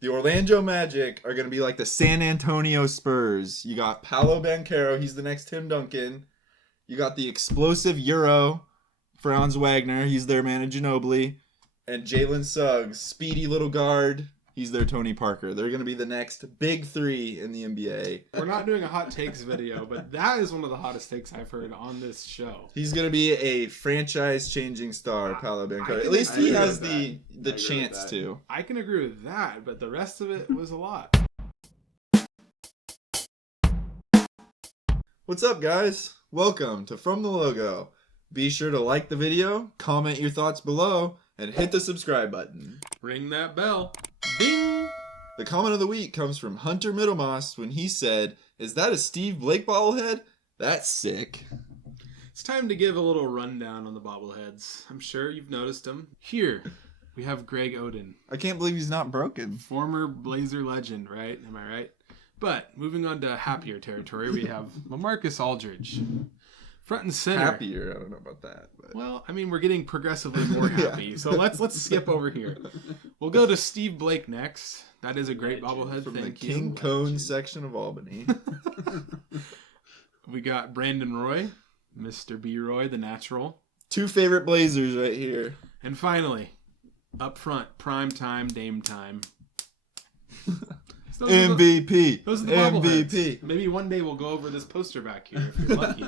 The Orlando Magic are going to be like the San Antonio Spurs. You got Paolo Banchero. He's the next Tim Duncan. You got the explosive Euro, Franz Wagner. He's their Manu Ginobili. And Jalen Suggs, speedy little guard. He's their Tony Parker. They're going to be the next big three in the NBA. We're not doing a hot takes video, but that is one of the hottest takes I've heard on this show. He's going to be a franchise-changing star, Paolo Banchero. At least he has the chance to. I can agree with that, but the rest of it was a lot. What's up, guys? Welcome to From the Logo. Be sure to like the video, comment your thoughts below, and hit the subscribe button. Ring that bell. Ding! The comment of the week comes from Hunter Middlemoss when he said, "Is that a Steve Blake bobblehead? That's sick." It's time to give a little rundown on the bobbleheads. I'm sure you've noticed them. Here, we have Greg Oden. I can't believe he's not broken. Former Blazer legend, right? Am I right? But moving on to happier territory, we have LaMarcus Aldridge. Front and center. Happier, I don't know about that. But. Well, I mean, we're getting progressively more happy. Yeah. So let's skip over here. We'll go to Steve Blake next. That is a great bobblehead. From Thank the you. King Cone section of Albany. We got Brandon Roy, Mr. B. Roy, the natural. Two favorite Blazers right here. And finally, up front, prime time, Dame time. MVP. Those are the MVP. Maybe one day we'll go over this poster back here if you're lucky.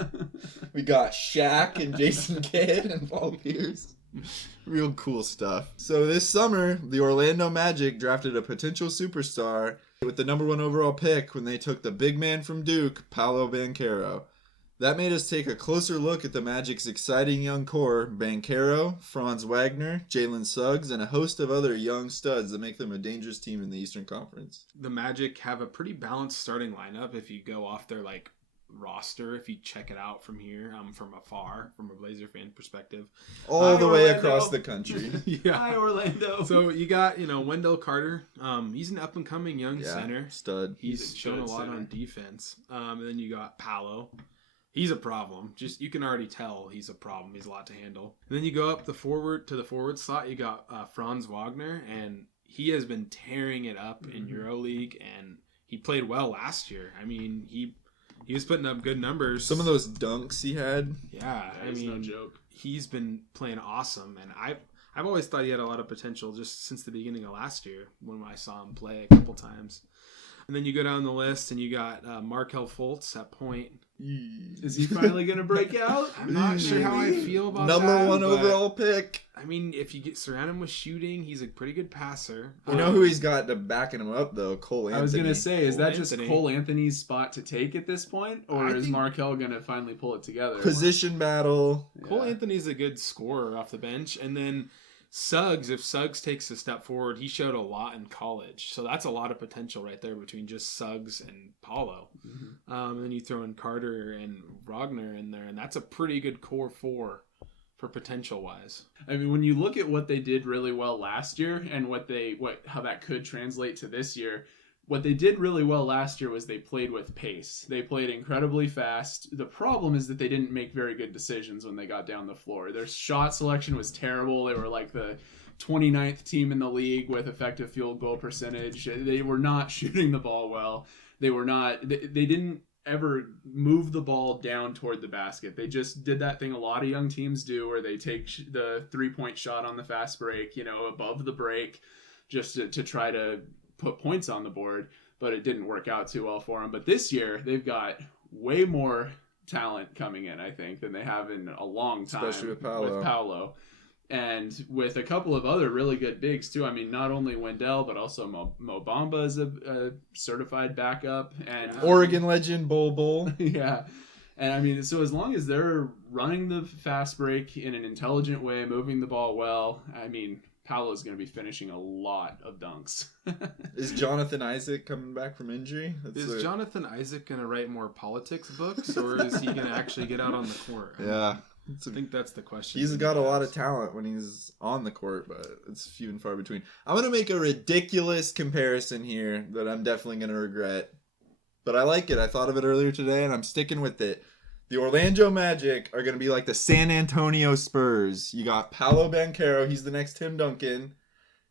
We got Shaq and Jason Kidd and Paul Pierce. Real cool stuff. So this summer, the Orlando Magic drafted a potential superstar with the number 1 overall pick when they took the big man from Duke, Paolo Banchero. That made us take a closer look at the Magic's exciting young core, Banchero, Franz Wagner, Jalen Suggs, and a host of other young studs that make them a dangerous team in the Eastern Conference. The Magic have a pretty balanced starting lineup if you go off their roster, if you check it out from here, from afar, from a Blazer fan perspective. All the way across the country. Yeah. Hi, Orlando. So you got, Wendell Carter. He's an up-and-coming young center. Stud. He's shown a lot on defense. And then you got Paolo. He's a problem. You can already tell he's a problem. He's a lot to handle. And then you go up to the forward slot. You got Franz Wagner, and he has been tearing it up in EuroLeague, and he played well last year. I mean, he was putting up good numbers. Some of those dunks he had. Yeah, I mean, no joke. He's been playing awesome, and I've always thought he had a lot of potential just since the beginning of last year when I saw him play a couple times. And then you go down the list, and you got Markelle Fultz at point. Is he finally going to break out? I'm not sure how I feel about Number that. 1 overall pick. I mean, if you surround him with shooting, he's a pretty good passer. You know who he's got to backing him up, though? Cole Anthony. I was going to say, is that just Anthony. Cole Anthony's spot to take at this point? Or is Markelle going to finally pull it together? Position battle. Cole Anthony's a good scorer off the bench. And then Suggs, if Suggs takes a step forward, he showed a lot in college. So that's a lot of potential right there between just Suggs and Paolo. Mm-hmm. And then you throw in Carter and Wagner in there, and that's a pretty good core four for potential-wise. I mean, when you look at what they did really well last year and how that could translate to this year, what they did really well last year was they played with pace. They played incredibly fast. The problem is that they didn't make very good decisions when they got down the floor. Their shot selection was terrible. They were like the 29th team in the league with effective field goal percentage. They were not shooting the ball well. They didn't ever move the ball down toward the basket. They just did that thing a lot of young teams do where they take the three-point shot on the fast break, above the break just to try to put points on the board, but it didn't work out too well for them. But this year, they've got way more talent coming in, I think, than they have in a long time. Especially with Paolo. And with a couple of other really good bigs, too. I mean, not only Wendell, but also Mo Bamba is a certified backup. And Oregon legend, Bull. Yeah. And I mean, so as long as they're running the fast break in an intelligent way, moving the ball well, I mean, Paolo's going to be finishing a lot of dunks. Is Jonathan Isaac coming back from injury? Jonathan Isaac going to write more politics books, or is he going to actually get out on the court? Yeah. I think that's the question. He's got a lot of talent when he's on the court, but it's few and far between. I'm going to make a ridiculous comparison here that I'm definitely going to regret. But I like it. I thought of it earlier today, and I'm sticking with it. The Orlando Magic are going to be like the San Antonio Spurs. You got Paolo Banchero. He's the next Tim Duncan.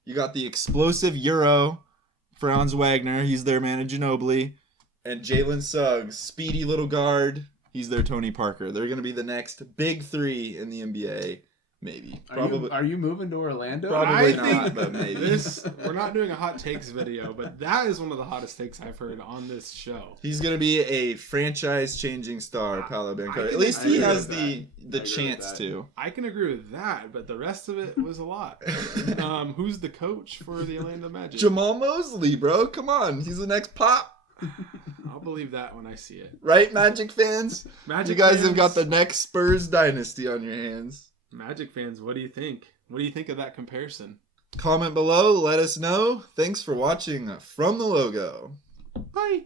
You got the explosive Euro, Franz Wagner, he's their Manu Ginobili. And Jalen Suggs, speedy little guard, he's their Tony Parker. They're going to be the next big three in the NBA. Maybe. Probably. Are you moving to Orlando? Probably I not, think but maybe. we're not doing a hot takes video, but that is one of the hottest takes I've heard on this show. He's going to be a franchise-changing star, Paolo Banchero. At least he has the chance to. I can agree with that, but the rest of it was a lot. Who's the coach for the Orlando Magic? Jamal Mosley, bro. Come on. He's the next Pop. I'll believe that when I see it. Right, Magic fans? Magic you guys fans, have got the next Spurs dynasty on your hands. Magic fans, what do you think? What do you think of that comparison? Comment below. Let us know. Thanks for watching From the Logo. Bye.